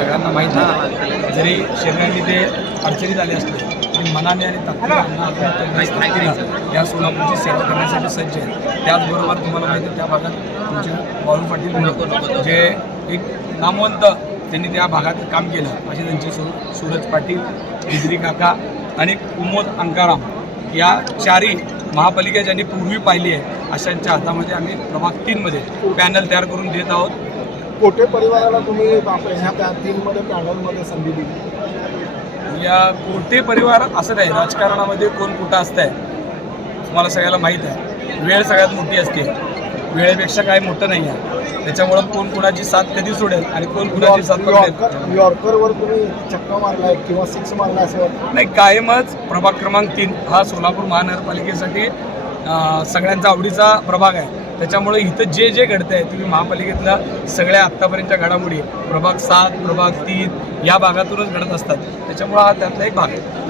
सगळ्यांना माहीत आहे, जरी शरीराने ते अडचणीत आले असले तरी मनाने आणि ताकदीने या सोलापूरची सेवा करण्यासाठी सज्ज आहे. त्याचबरोबर तुम्हाला माहिती आहे त्या भागात तुमचे बाळू पाटील जे एक नामवंत त्यांनी त्या भागात काम केलं, अशी त्यांची सूरज पाटील, बिद्री काका आणि कुमोद अंकाराम या चारही महापालिका ज्यांनी पूर्वी पाहिली आहे अशांच्या हातामध्ये आम्ही प्रभाग 3 मध्ये पॅनल तयार करून देत आहोत. कोठे परिवाराला तुम्ही ह्या 3 मध्ये पॅनलमध्ये संधी दिली? या कोठे परिवार असं नाही, राजकारणामध्ये कोण कुठं असतंय तुम्हाला सगळ्याला माहीत आहे. वेळ सगळ्यात मोठी असते, वेळेपेक्षा काही मोठं नाही आहे. त्याच्यामुळं कोण कुणाची साथ कधी सोडेल आणि कोण कुणाची साथ सोडेल. यॉर्करवर तुम्ही चक्का मारलाय किंवा 6 मारला असं नाही, कायमच प्रभाग क्रमांक 3 हा सोलापूर महानगरपालिकेसाठी सगळ्यांचा आवडीचा प्रभाग आहे. त्याच्यामुळे इथं जे जे घडतं आहे तुम्ही महापालिकेतल्या सगळ्या आत्तापर्यंतच्या घडामोडी प्रभाग 7 प्रभाग 3 या भागातूनच घडत असतात. त्याच्यामुळे हा त्यातला एक भाग आहे.